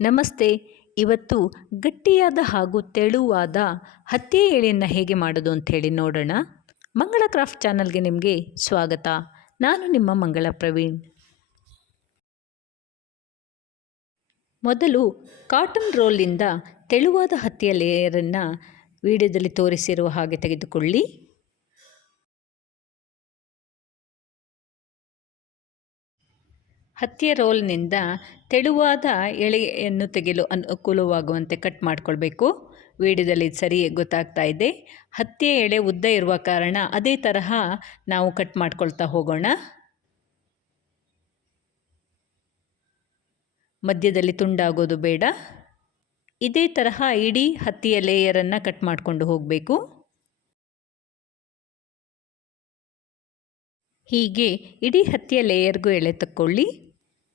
ನಮಸ್ತೆ. ಇವತ್ತು ಗಟ್ಟಿಯಾದ ಹಾಗೂ ತೆಳುವಾದ ಹತ್ತಿ ಎಳೆಯನ್ನು ಹೇಗೆ ಮಾಡೋದು ಅಂಥೇಳಿ ನೋಡೋಣ. ಮಂಗಳ ಕ್ರಾಫ್ಟ್ ಚಾನಲ್ಗೆ ನಿಮಗೆ ಸ್ವಾಗತ. ನಾನು ನಿಮ್ಮ ಮಂಗಳ ಪ್ರವೀಣ್. ಮೊದಲು ಕಾಟನ್ ರೋಲಿಂದ ತೆಳುವಾದ ಹತ್ತಿಯ ಲೇಯರನ್ನು ವಿಡಿಯೋದಲ್ಲಿ ತೋರಿಸಿರುವ ಹಾಗೆ ತೆಗೆದುಕೊಳ್ಳಿ. ಹತ್ತಿಯ ರೋಲ್ನಿಂದ ತೆಳುವಾದ ಎಳೆಯನ್ನು ತೆಗೆಯಲು ಅನುಕೂಲವಾಗುವಂತೆ ಕಟ್ ಮಾಡಿಕೊಳ್ಬೇಕು. ವಿಡಿಯೋದಲ್ಲಿ ಸರಿ ಗೊತ್ತಾಗ್ತಾ ಇದೆ. ಹತ್ತಿಯ ಎಳೆ ಉದ್ದ ಇರುವ ಕಾರಣ ಅದೇ ತರಹ ನಾವು ಕಟ್ ಮಾಡ್ಕೊಳ್ತಾ ಹೋಗೋಣ. ಮಧ್ಯದಲ್ಲಿ ತುಂಡಾಗೋದು ಬೇಡ. ಇದೇ ತರಹ ಇಡೀ ಹತ್ತಿಯ ಲೇಯರನ್ನು ಕಟ್ ಮಾಡಿಕೊಂಡು ಹೋಗಬೇಕು. ಹೀಗೆ ಇಡೀ ಹತ್ತಿಯ ಲೇಯರ್ಗೂ ಎಳೆ ತಕ್ಕೊಳ್ಳಿ.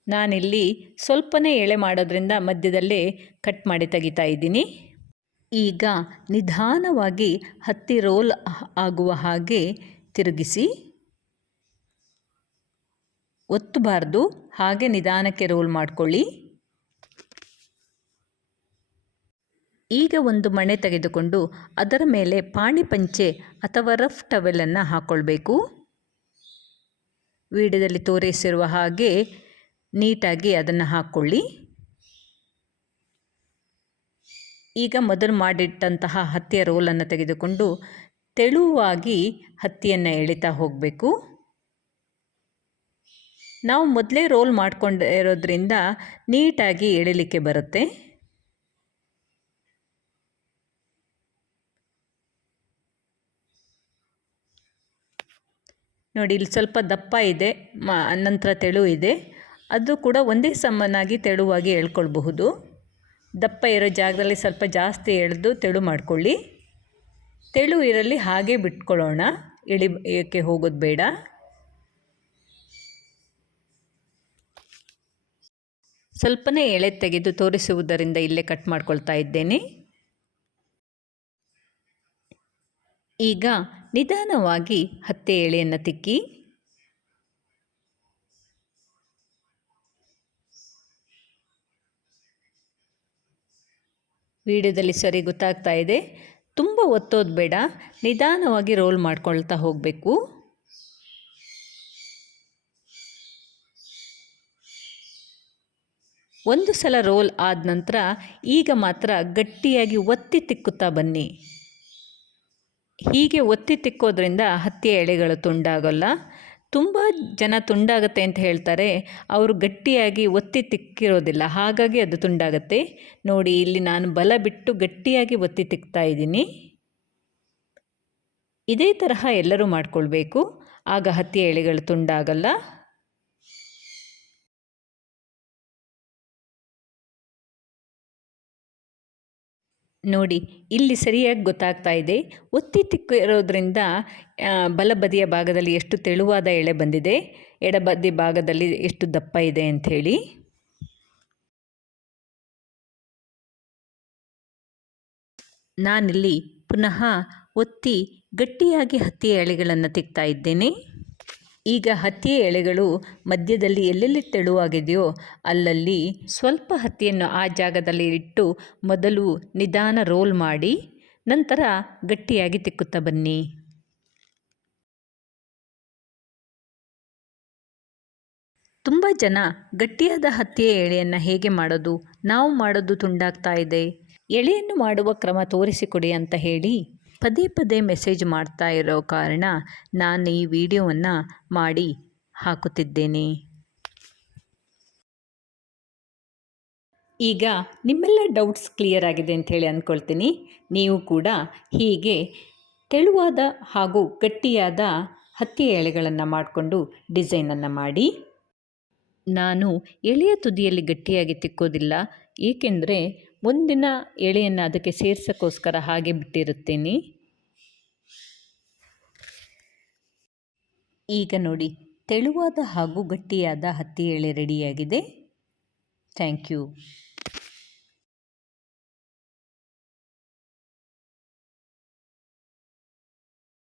ನಾನಿಲ್ಲಿ ಸ್ವಲ್ಪನೇ ಎಳೆ ಮಾಡೋದ್ರಿಂದ ಮಧ್ಯದಲ್ಲೇ ಕಟ್ ಮಾಡಿ ತೆಗಿತಾ ಇದ್ದೀನಿ. ಈಗ ನಿಧಾನವಾಗಿ ಹತ್ತಿ ರೋಲ್ ಆಗುವ ಹಾಗೆ ತಿರುಗಿಸಿ, ಒತ್ತಬಾರ್ದು, ಹಾಗೆ ನಿಧಾನಕ್ಕೆ ರೋಲ್ ಮಾಡಿಕೊಳ್ಳಿ. ಈಗ ಒಂದು ಮಣೆ ತೆಗೆದುಕೊಂಡು ಅದರ ಮೇಲೆ ಪಾಣಿ ಪಂಚೆ ಅಥವಾ ರಫ್ ಟವೆಲನ್ನು ಹಾಕ್ಕೊಳ್ಬೇಕು ವಿಡಿಯೋದಲ್ಲಿ ತೋರಿಸಿರುವ ಹಾಗೆ ನೀಟಾಗಿ ಅದನ್ನು ಹಾಕ್ಕೊಳ್ಳಿ ಈಗ ಮೊದಲು ಮಾಡಿಟ್ಟಂತಹ ಹತ್ತಿಯ ರೋಲನ್ನು ತೆಗೆದುಕೊಂಡು ತೆಳುವಾಗಿ ಹತ್ತಿಯನ್ನು ಎಳಿತಾ ಹೋಗಬೇಕು. ನಾವು ಮೊದಲೇ ರೋಲ್ ಮಾಡ್ಕೊಂಡಿರೋದ್ರಿಂದ ನೀಟಾಗಿ ಎಳಿಲಿಕ್ಕೆ ಬರುತ್ತೆ. ನೋಡಿ, ಇಲ್ಲಿ ಸ್ವಲ್ಪ ದಪ್ಪ ಇದೆ, ಮ, ನಂತರ ತೆಳು ಇದೆ. ಅದು ಕೂಡ ಒಂದೇ ಸಮನಾಗಿ ತೆಳುವಾಗಿ ಎಳ್ಕೊಳ್ಬಹುದು ದಪ್ಪ ಇರೋ ಜಾಗದಲ್ಲಿ ಸ್ವಲ್ಪ ಜಾಸ್ತಿ ಎಳೆದು ತೆಳು ಮಾಡಿಕೊಳ್ಳಿ. ತೆಳು ಇರಲಿ ಹಾಗೆ ಬಿಟ್ಕೊಳ್ಳೋಣ. ಏಕೆ ಹೋಗೋದು ಬೇಡ. ಸ್ವಲ್ಪನೇ ಎಳೆ ತೆಗೆದು ತೋರಿಸುವುದರಿಂದ ಇಲ್ಲೇ ಕಟ್ ಮಾಡ್ಕೊಳ್ತಾ ಇದ್ದೇನೆ. ಈಗ ನಿಧಾನವಾಗಿ ಹತ್ತೆ ಎಳೆಯನ್ನು ತಿಕ್ಕಿ. ವಿಡಿಯೋದಲ್ಲಿ ಸರಿ ಗೊತ್ತಾಗ್ತಾ ಇದೆ. ತುಂಬ ಒತ್ತೋದು ಬೇಡ. ನಿಧಾನವಾಗಿ ರೋಲ್ ಮಾಡ್ಕೊಳ್ತಾ ಹೋಗಬೇಕು. ಒಂದು ಸಲ ರೋಲ್ ಆದ ನಂತರ ಈಗ ಮಾತ್ರ ಗಟ್ಟಿಯಾಗಿ ಒತ್ತಿ ತಿಕ್ಕುತ್ತಾ ಬನ್ನಿ. ಹೀಗೆ ಒತ್ತಿ ತಿಕ್ಕೋದ್ರಿಂದ ಹತ್ತಿಯ ಎಳೆಗಳು ತುಂಡಾಗಲ್ಲ. ತುಂಬ ಜನ ತುಂಡಾಗುತ್ತೆ ಅಂತ ಹೇಳ್ತಾರೆ. ಅವರು ಗಟ್ಟಿಯಾಗಿ ಒತ್ತಿ ತಿಕ್ಕಿರೋದಿಲ್ಲ. ಹಾಗಾಗಿ ಅದು ತುಂಡಾಗುತ್ತೆ. ನೋಡಿ, ಇಲ್ಲಿ ನಾನು ಬಲ ಬಿಟ್ಟು ಗಟ್ಟಿಯಾಗಿ ಒತ್ತಿ ತಿಕ್ತಾ ಇದ್ದೀನಿ. ಇದೇ ತರಹ ಎಲ್ಲರೂ ಮಾಡಿಕೊಳ್ಬೇಕು. ಆಗ ಹತ್ತಿ ಎಳೆಗಳು ತುಂಡಾಗಲ್ಲ. ನೋಡಿ, ಇಲ್ಲಿ ಸರಿಯಾಗಿ ಗೊತ್ತಾಗ್ತಾ ಇದೆ. ಒತ್ತಿ ತಿಕ್ಕಿರೋದ್ರಿಂದ ಬಲಬದಿಯ ಭಾಗದಲ್ಲಿ ಎಷ್ಟು ತೆಳುವಾದ ಎಳೆ ಬಂದಿದೆ, ಎಡಬದಿ ಭಾಗದಲ್ಲಿ ಎಷ್ಟು ದಪ್ಪ ಇದೆ ಅಂಥೇಳಿ ನಾನಿಲ್ಲಿ ಪುನಃ ಒತ್ತಿ ಗಟ್ಟಿಯಾಗಿ ಹತ್ತಿಯ ಎಳೆಗಳನ್ನು ತಿಕ್ತಾ ಇದ್ದೇನೆ. ಈಗ ಹತ್ತಿಯ ಎಳೆಗಳು ಮಧ್ಯದಲ್ಲಿ ಎಲ್ಲೆಲ್ಲಿ ತೆಳುವಾಗಿದೆಯೋ ಅಲ್ಲಲ್ಲಿ ಸ್ವಲ್ಪ ಹತ್ತಿಯನ್ನು ಆ ಜಾಗದಲ್ಲಿ ಇಟ್ಟು ಮೊದಲು ನಿಧಾನ ರೋಲ್ ಮಾಡಿ ನಂತರ ಗಟ್ಟಿಯಾಗಿ ತಿಕ್ಕುತ್ತಾ ಬನ್ನಿ. ತುಂಬ ಜನ ಗಟ್ಟಿಯಾದ ಹತ್ತಿಯ ಎಳೆಯನ್ನು ಹೇಗೆ ಮಾಡೋದು? ನಾವು ಮಾಡೋದು ತುಂಡಾಗ್ತಾ ಇದೆ. ಎಳೆಯನ್ನು ಮಾಡುವ ಕ್ರಮ ತೋರಿಸಿಕೊಡಿ ಅಂತ ಹೇಳಿ ಪದೇ ಪದೇ ಮೆಸೇಜ್ ಮಾಡ್ತಾ ಇರೋ ಕಾರಣ ನಾನು ಈ ವಿಡಿಯೋವನ್ನು ಮಾಡಿ ಹಾಕುತ್ತಿದ್ದೇನೆ. ಈಗ ನಿಮ್ಮೆಲ್ಲ ಡೌಟ್ಸ್ ಕ್ಲಿಯರ್ ಆಗಿದೆ ಅಂಥೇಳಿ ಅಂದ್ಕೊಳ್ತೀನಿ. ನೀವು ಕೂಡ ಹೀಗೆ ತೆಳುವಾದ ಹಾಗೂ ಗಟ್ಟಿಯಾದ ಹತ್ತಿ ಎಳೆಗಳನ್ನು ಮಾಡಿಕೊಂಡು ಡಿಸೈನನ್ನು ಮಾಡಿ. ನಾನು ಎಳೆಯ ತುದಿಯಲ್ಲಿ ಗಟ್ಟಿಯಾಗಿ ತಿಕ್ಕೋದಿಲ್ಲ, ಏಕೆಂದರೆ ಮುಂದಿನ ಎಳೆಯನ್ನು ಅದಕ್ಕೆ ಸೇರ್ಸೋಕ್ಕೋಸ್ಕರ ಹಾಗೆ ಬಿಟ್ಟಿರುತ್ತೇನೆ. ಈಗ ನೋಡಿ, ತೆಳುವಾದ ಹಾಗೂ ಗಟ್ಟಿಯಾದ ಹತ್ತಿ ಎಳೆ ರೆಡಿಯಾಗಿದೆ ಥ್ಯಾಂಕ್ ಯು